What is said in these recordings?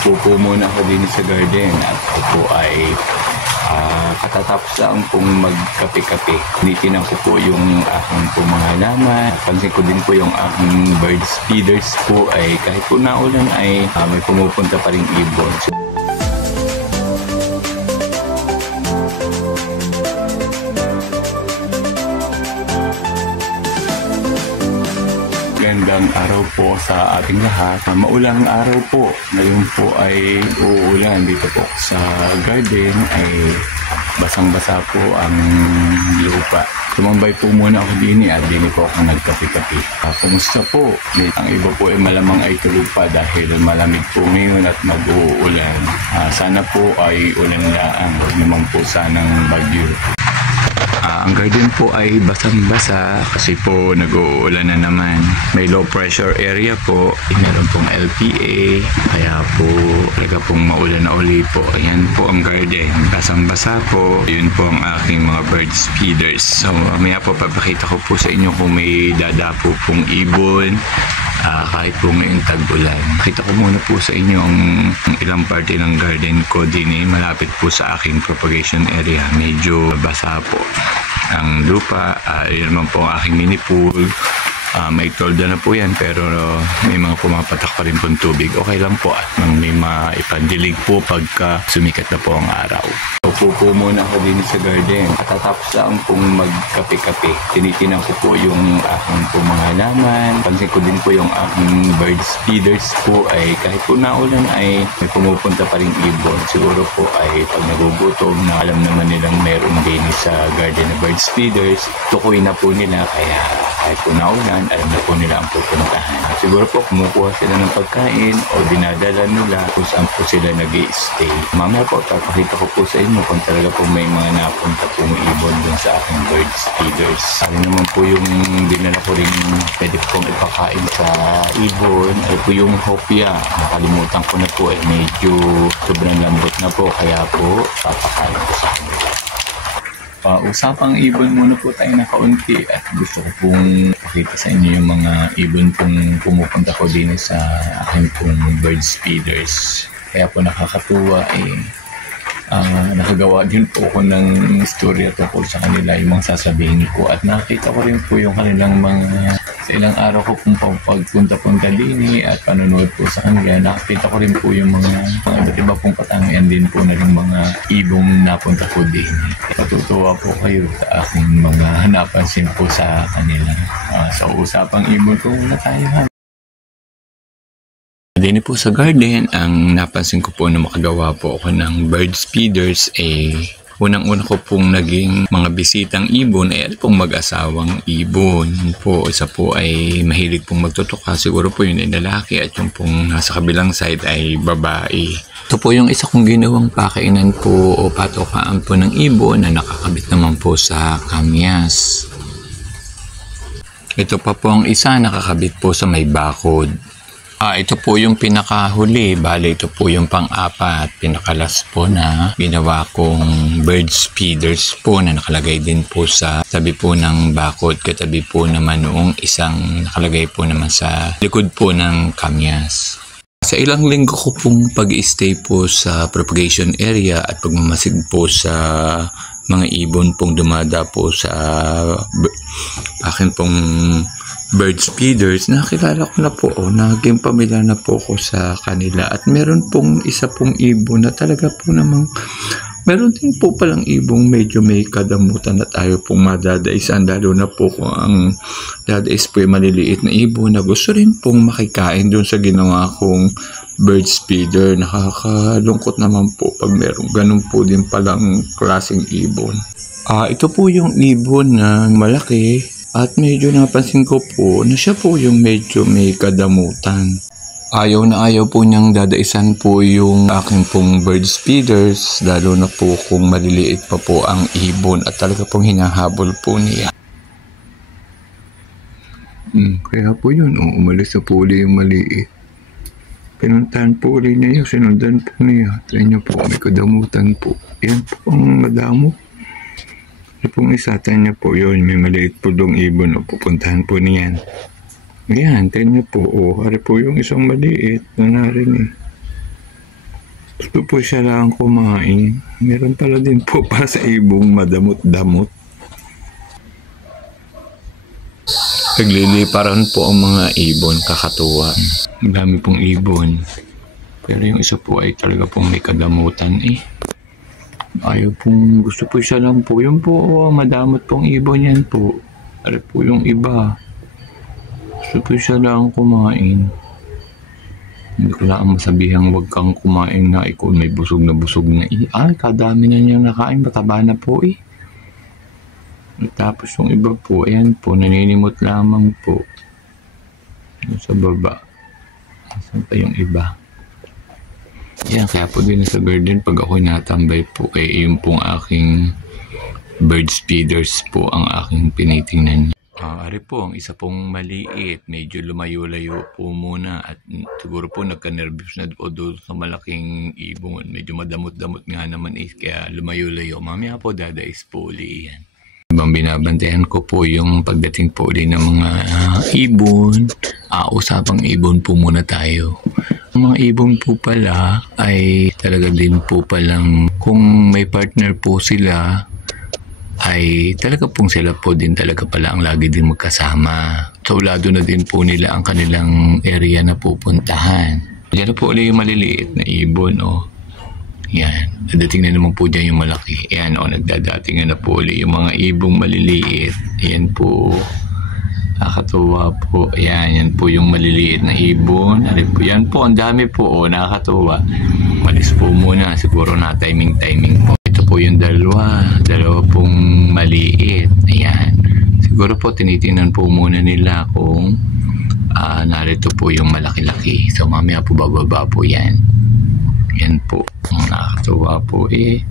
Upo muna ako din sa garden at ako po ay katatapos lang pong magkape-kape. Tinitingnan ko po yung aking po mga halaman. Pansin ko din po yung aking birds feeders po ay kahit po naulan ay may pumupunta pa rin ibon. Magandang araw po sa ating lahat. Maulang araw po. Ngayon po ay uulan dito po sa garden ay basang-basa po ang lupa. Tumambay po muna ako din at din po ako nagkape-kape. Kumusta po? Ang iba po ay malamang ay tulog pa dahil malamig po ngayon at mag-uulan. Sana po ay ulan laang. Huwag naman po sanang bagyo. Ang garden po ay basang-basa kasi po nag-uulan na naman. May low pressure area po. Meron pong LPA. Kaya po talaga pong maulan na uli po. Ayan po ang garden. Basang-basa po. Yun po ang aking mga birds feeders. So mamaya po papakita ko po sa inyo kung may dadapo pong ibon. Kahit po ngayong tag-ulan. Nakita ko muna po sa inyo ang ilang parte ng garden ko din malapit po sa aking propagation area. Medyo basa po ang lupa. Yun naman po ang aking mini pool. May tolda na po yan pero may mga pumapatak pa rin pong tubig. Okay lang po at may maipandilig po pagka sumikat na po ang araw. Upo po muna ako din sa garden. Katatapos lang pong magkape-kape. Tinitingnan ko po yung aking po mga halaman. Pansin ko din po yung aking birds feeders po ay kahit po naulan ay may pumupunta pa rin ibon. Siguro po ay pag nagugutom na alam naman nilang meron din sa garden na birds feeders, tukuyin na po nila kaya kahit po naulan, alam na po nila ang pupuntahan. Siguro po kumukuha sila ng pagkain o dinadala nila kung saan po sila nag-i-stay. Mamaya po, papakita ko po sa inyo kung talaga po may mga napunta pong ibon dun sa aking birds feeders. Ano naman po yung dinala ko rin pwede pong ipakain sa ibon ay po yung hopia. Nakalimutan ko na po medyo sobrang lambot na po kaya po papakain ko sa kanila. Usapang ibon muna po tayo na kaunti at gusto ko pong pakita sa inyo yung mga ibon pong pumupunta ko din sa aking pong birds feeders. Kaya po nakakatuwa nakagawa din po ako ng istorya tungkol sa kanila, yung mga sasabihin ko at nakita ko rin po yung kanilang mga sa ilang araw ko pong pagpunta-punta din at panonood po sa kanila. Nakita ko rin po yung mga iba't iba pong katangian din po na yung mga ibong napunta ko din. Patutuwa po kayo sa aking mga napansin po sa kanila. Sa usapang ibon ko na tayo ha. Dini po sa garden, ang napansin ko po na makagawa po ako ng birds feeders unang-una ko pong naging mga bisitang ibon ay pong mag-asawang ibon po. Isa po ay mahilig pong magtutuka, siguro po yun ay lalaki at yung pong nasa kabilang side ay babae. Ito po yung isa kong ginawang pakainan po o patukaan po ng ibon na nakakabit naman po sa kamyas. Ito pa po ang isa nakakabit po sa may bakod. Ito po yung pinakahuli, bale ito po yung pang-apat, pinakalas po na ginawa kong birds feeders po na nakalagay din po sa tabi po ng bakod, katabi po naman noong isang nakalagay po naman sa likod po ng kamyas. Sa ilang linggo ko pong pag-stay po sa propagation area at pagmamasid po sa mga ibon pong dumada po sa akin pong birds feeders, nakilala ko na po naging pamilya na po ko sa kanila at meron pong isa pong ibon na talaga po namang meron din po palang ibong medyo may kadamutan na tayo pong madadaisan, lalo na po kung ang dadais po yung maliliit na ibon na gusto rin pong makikain doon sa ginawa kong birds feeder. Nakakalungkot naman po pag meron ganun po din palang klaseng ibon. Ito po yung ibon na malaki at medyo napansin ko po na siya po yung medyo may kadamutan. Ayaw na ayaw po niyang dadaisan po yung aking pong birds feeders, lalo na po kung maliliit pa po ang ibon at talaga pong hinahabol po niya. Kaya po yun, umalis na po ulit yung maliit. Pinuntahan po ulit niya yun, sinundan po niya. Tayo niya po, may kadamutan po. Yan po ang madamo. Yung pong isa, tayo niya po yun, may maliit po dong ibon, pupuntahan po niyan. Ayan, tayo niya po, hari po yung isang maliit na narinig. Gusto po siya lang kumain. Meron pala din po para sa ibong madamot-damot. Nagliliparan po ang mga ibon, kakatuwa. Ang dami pong ibon. Pero yung isa po ay talaga pong may kadamutan eh. Ayaw pong, gusto po siya lang po. Yung po, madamot pong ibon yan po. Ano po yung iba. Gusto po siya lang kumain. Hindi ko lang masabihan huwag kang kumain na ikaw may busog na ay kadami na niya nakain, mataba na po eh. Tapos yung iba po, ayan po, naninimot lamang po. Sa baba. Saan pa yung iba? Ayan, kaya po din sa garden, pag ako'y natambay po, kaya yung pong aking bird feeders po ang aking pinitingnan. Ari po, ang isa pong maliit, medyo lumayo-layo po muna at siguro po nagka-nervous na po doon sa malaking ibon. Medyo madamot-damot nga naman kaya lumayo-layo. Mamaya po dadais po uli yan. Ibang binabantayan ko po yung pagdating po uli ng mga ibon. Usapang ibon po muna tayo. Ang mga ibon po pala ay talaga din po palang kung may partner po sila, ay talaga pong sila po din talaga pala ang lagi din magkasama. So, lado na din po nila ang kanilang area na pupuntahan. Diyan na po ulit yung maliliit na ibon, oh. Yan. Nadating na naman po dyan yung malaki. Yan, oh, nagdadating na po ulit yung mga ibong maliliit. Yan po. Nakakatuwa po. Yan po yung maliliit na ibon. Yan po, ang dami po, oh, nakakatuwa. Malis po muna. Siguro na timing po. Po yung dalawa pong maliit. Ayan. Siguro po tinitingnan po muna nila kung narito po yung malaki-laki. So mamaya po bababa po yan. Yan po. Nakakatuwa po eh.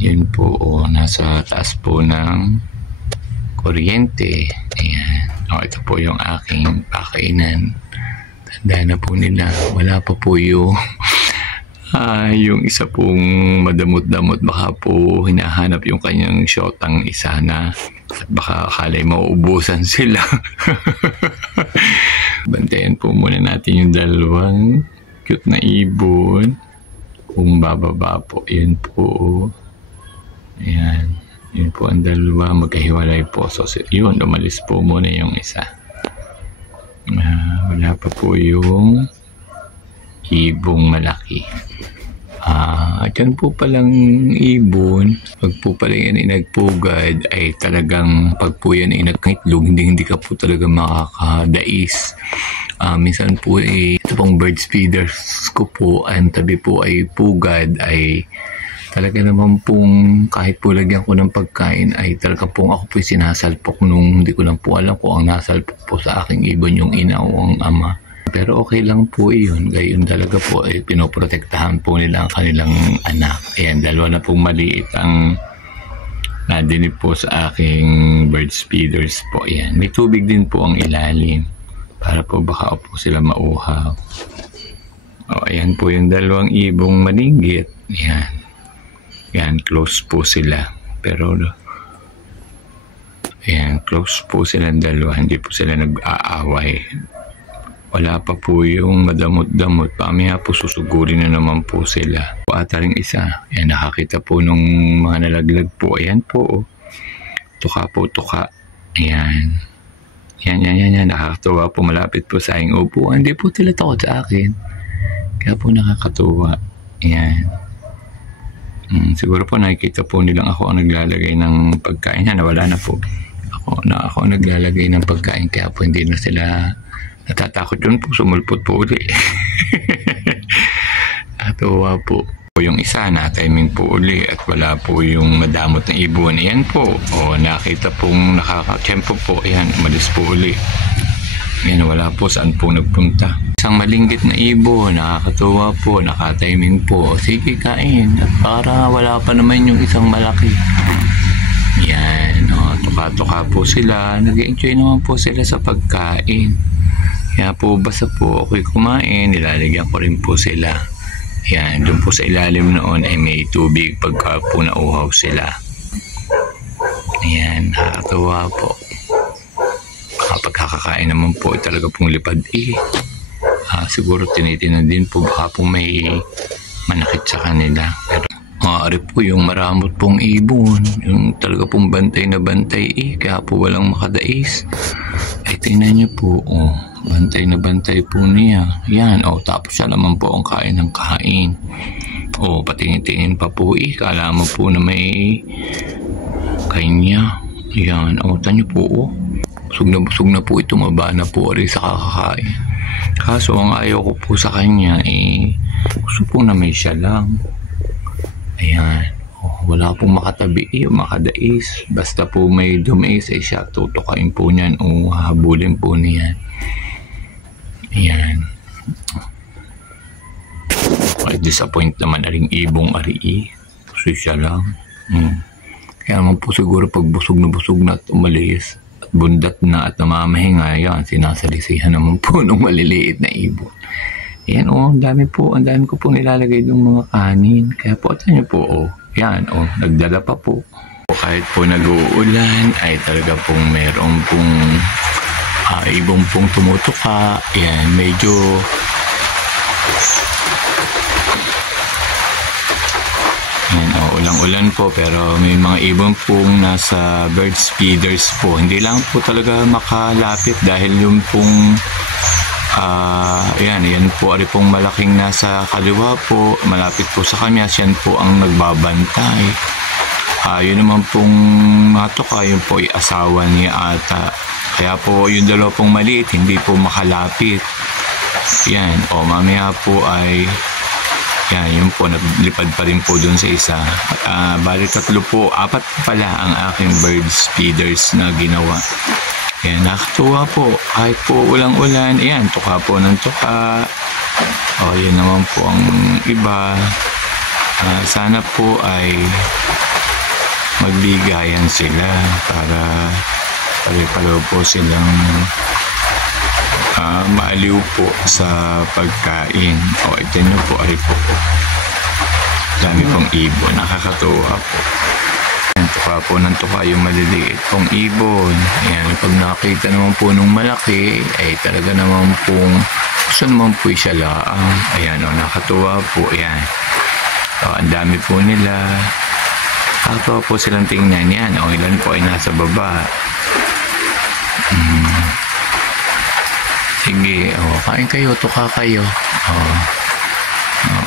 Yan po nasa taas po ng kuryente. Ayan. Ito po yung aking pakainan. Tanda na po nila. Wala pa po yung yung isa pong madamot-damot, baka po hinahanap yung kanyang shotang isa na baka akala mauubusan sila. Bantayan po muna natin yung dalawang cute na ibon. Kung bababa po, yun po. Ayan. Yun po ang dalawa, magkahiwalay po. So yun, umalis po muna yung isa. Wala pa po yung ibong malaki. Dyan po palang ibon, pag po pala yan ay nagpugad, ay talagang pag po yan ay nagkangitlog, hindi ka po talaga makakadais. Minsan po ito pong bird feeders ko po, ang tabi po ay pugad, ay talaga naman pong kahit po lagyan ko ng pagkain, ay talaga pong ako po sinasalpok nung hindi ko lang po alam kung ang nasalpok po sa aking ibon yung ina o ang ama. Pero okay lang po yun. Gayon talaga po, pinoprotektahan po nila ang kanilang anak. Ayan, dalawa na pong maliit ang nadinig po sa aking bird feeders po. Ayan, may tubig din po ang ilalim para po baka po sila mauhaw. Ayan po yung dalawang ibong malinggit. Ayan. Ayan, close po sila. Pero ayan, close po silang dalawa. Hindi po sila nag-aaway. Wala pa po yung madamot-damot. Pamaya po susugurin na naman po sila. Ata rin isa. Ayan, nakakita po nung mga nalaglag po. Ayan po. Tuka po, tuka. Ayan. Yan. Nakakatuwa po. Malapit po sa aking upuan. Hindi po sila takot sa akin. Kaya po nakakatuwa. Ayan. Siguro po nakikita po nilang ako ang naglalagay ng pagkain. Nawala na po. Ako ang naglalagay ng pagkain. Kaya po hindi na sila natatakot yun po, sumulpot po ulit. Natuwa po. Yung isa na timing po uli at wala po yung madamot na ibon. Ayan po. Nakita pong nakakatsempo po. Ayan, umalis po uli. Ayan, wala po saan po nagpunta. Isang malinggit na ibon, nakakatuwa po, nakatiming po. Sige, kain. At para wala pa naman yung isang malaki. Ayan, tuka-tuka po sila. Nag-enjoy naman po sila sa pagkain. Kaya po basta po ako'y kumain, nilalagyan ko rin po sila. Yan, doon po sa ilalim noon ay may tubig pagka po nauhaw sila. Ayan, nakakatuwa po. Kapag kakakain naman po, talaga pong lipad siguro tinitinan din po baka po may manakit sa kanila. Pero maaari po yung maramot pong ibon, yung talaga pong bantay na bantay kaya po walang makadais. Ay tingnan nyo po, bantay na bantay po niya. Yan, tapos siya naman po ang kain ng kain. Patingin-tingin pa po kala mo po na may kanya. Yan, tanyo po, busog na po ito, maba na po rin sa kakakain. Kaso ang ayaw ko po sa kanya gusto po na may siya lang. Ayan, wala pong makatabi makadais. Basta po may dumais siya tutukain po niyan o hahabulin po niyan. Ayan. Disappoint naman na rin ibong ari kasi siya lang. Kaya naman po siguro pag busog na at umalis at bundat na at namamahinga, yan, sinasalisihan naman po ng maliliit na ibon. Yan ang dami ko po nilalagay ng mga kanin. Kaya po, niyo po, yan, nagdala pa po. Kahit po nag-uulan, ay talaga pong meron pong ibong pong tumutuka. Yan, medyo ulang-ulan po, pero may mga ibon pong nasa bird feeders po. Hindi lang po talaga makalapit dahil yung pong yan po, ari pong malaking nasa kaliwa po, malapit po sa kanya, siyan po ang nagbabantay. Yun naman pong matuka, yun po ay asawa niya ata. Kaya po yung dalawa pong maliit, hindi po makalapit. Yan, mamaya po ay yan, yun po, naglipad pa rin po dun sa isa. Bali 3 po, 4 pala ang aking birds feeders na ginawa. Yan, nakatuwa po. Kahit po ulang-ulan, ayan, tuka po ng tuka. Yun naman po ang iba. Sana po ay magbigayan sila para pare-pareho po silang maaliw po sa pagkain. Ito nyo po, ay po. Dami pong ibon, nakakatuwa po. Tuka po ng tuka yung maliliit pong ibon. Ayan, pag nakita naman po nung malaki, ay talaga naman pong gusto naman po siya laang. Ayan, nakakatuwa po. Ayan. Ang dami po nila. Nakakatuwa po silang tingnan. Yan, ilan po ay nasa baba. Sige, kain kayo, tuka kayo.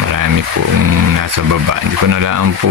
Marami pong nasa baba. Hindi ko na lang po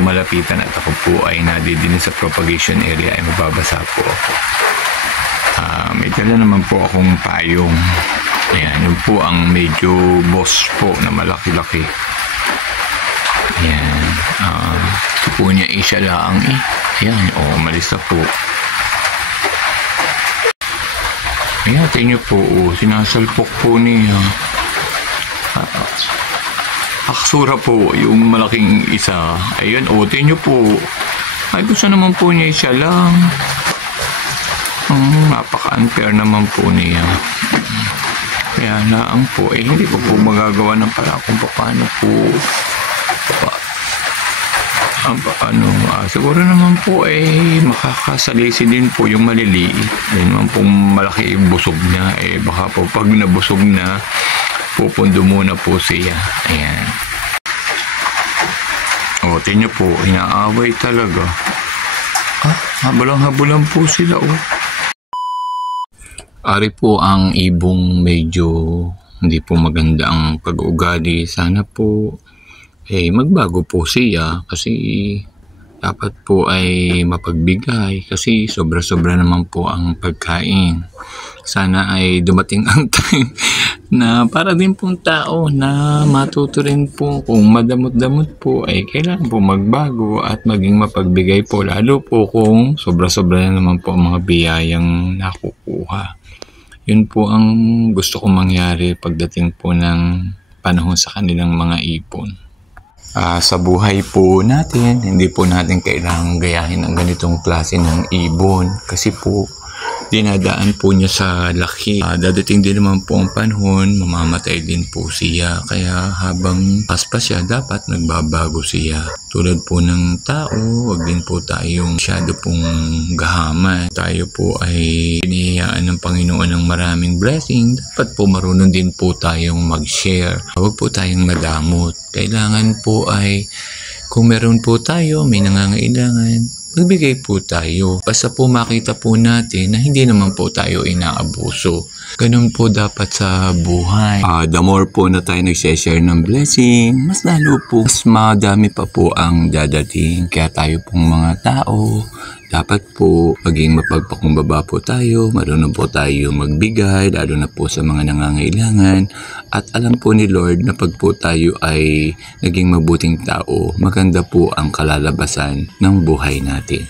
malapitan at ako po ay nadidinig sa propagation area ay mababasa po ako. May dala naman po akong payong. Ayan, yun po ang medyo boss po na malaki-laki. Ayan. Ito po niya siya lang Ayan, malis na po. Ayan, tingnan nyo po, sinasalpok po niya. Aksura po, yung malaking isa. Ayan, tingnan nyo po. Ay, gusto naman po niya isa lang. Napaka-unfair naman po niya. Kaya laang po, hindi ko po magagawa ng para kung paano po. Siguro naman po makakasalisi din po yung maliliit. Ayun naman pong malaki busog na. Baka po pag nabusog na, pupundo muna po siya. Ayan. Tingnan po, inaaway talaga. Habulang-habulang po sila. Ari po ang ibong medyo hindi po maganda ang pag-uugali. Sana po magbago po siya kasi dapat po ay mapagbigay kasi sobra-sobra naman po ang pagkain. Sana ay dumating ang time na para din pong tao na matuto rin po kung madamot-damot po ay kailangan po magbago at maging mapagbigay po, lalo po kung sobra-sobra na naman po ang mga biyayang nakukuha. Yun po ang gusto kong mangyari pagdating po ng panahon sa kanilang mga ipon. Sa buhay po natin, hindi po natin kailangang gayahin ang ganitong klase ng ibon kasi po dinadaan po niya sa laki. Dadating din naman po ang panahon, mamamatay din po siya. Kaya habang paspas siya, dapat nagbabago siya. Tulad po ng tao, wag din po tayong masyado pong gahaman. Tayo po ay pinihiyaan ng Panginoon ng maraming blessing. Dapat po marunong din po tayong mag-share. Huwag po tayong madamot. Kailangan po ay kung meron po tayo, may nangangailangan, magbigay po tayo. Basta po makita po natin na hindi naman po tayo inaabuso. Ganun po dapat sa buhay. The more po na tayo nagsishare ng blessing, mas lalo po, mas madami pa po ang dadating. Kaya tayo pong mga tao, dapat po maging mapagpakumbaba po tayo, marunong po tayo magbigay, lalo na po sa mga nangangailangan. At alam po ni Lord na pag po tayo ay naging mabuting tao, maganda po ang kalalabasan ng buhay natin.